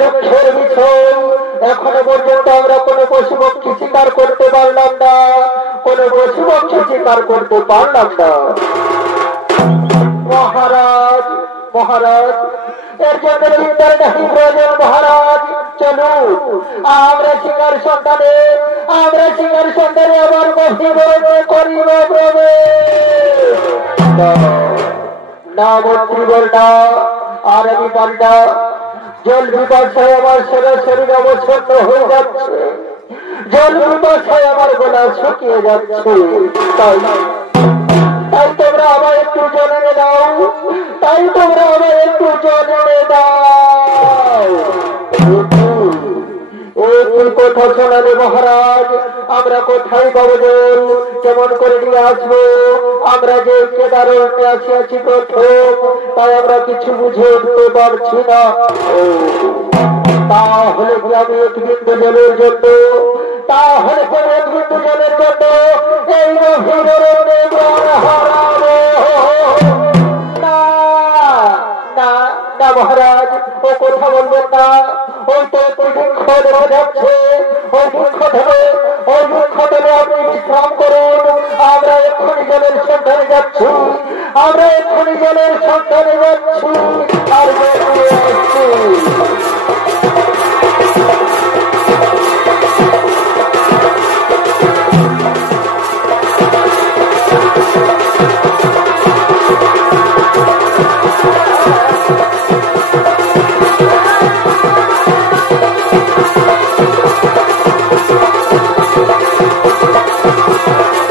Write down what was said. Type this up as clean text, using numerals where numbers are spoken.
দুঃখের বিষয় এখনো পর্যন্ত আমরা কোনো পশু পক্ষী শিকার করতে পারলাম না, কোনো পশু পক্ষী শিকার করতে পারলাম না। মহারাজ মহারাজ এর জন্য চিন্তার নাহি প্রয়োজন মহারাজ। চলুন আমরা শিকার সন্তানে আবার মহিবরণে করিব প্রবেশ। না মন্ত্রীবর না, আর আমি পাল্টা জল বিপাশায় আমার সারা শরীর অবচ্ছন্ন হয়ে যাচ্ছে, জল বিপাশায় আমার গলা শুকিয়ে যাচ্ছে। তাই তোমরা আবার একটু জল এনে দাও, কথা শোনালে মহারাজ আমরা কোথায় পাবো জল, কেমন করে নিয়ে আসবো? আমরা যে কেদারণ্যে আসিয়াছি প্রথম, তাই আমরা কিছু বুঝে উঠতে পারছি না। তাহলে কি আমি এক বিন্দু জলের জন্য এই মহিবরণে প্রাণ হারাবো? না মহারাজ, ও কথা বলবেন না। ওই তো বৃক্ষ দেখা যাচ্ছে, ওই বৃক্ষ ধরে আপনি বিশ্রাম করুন। আমরা এক্ষুনি জলের সন্ধানে যাচ্ছি, আর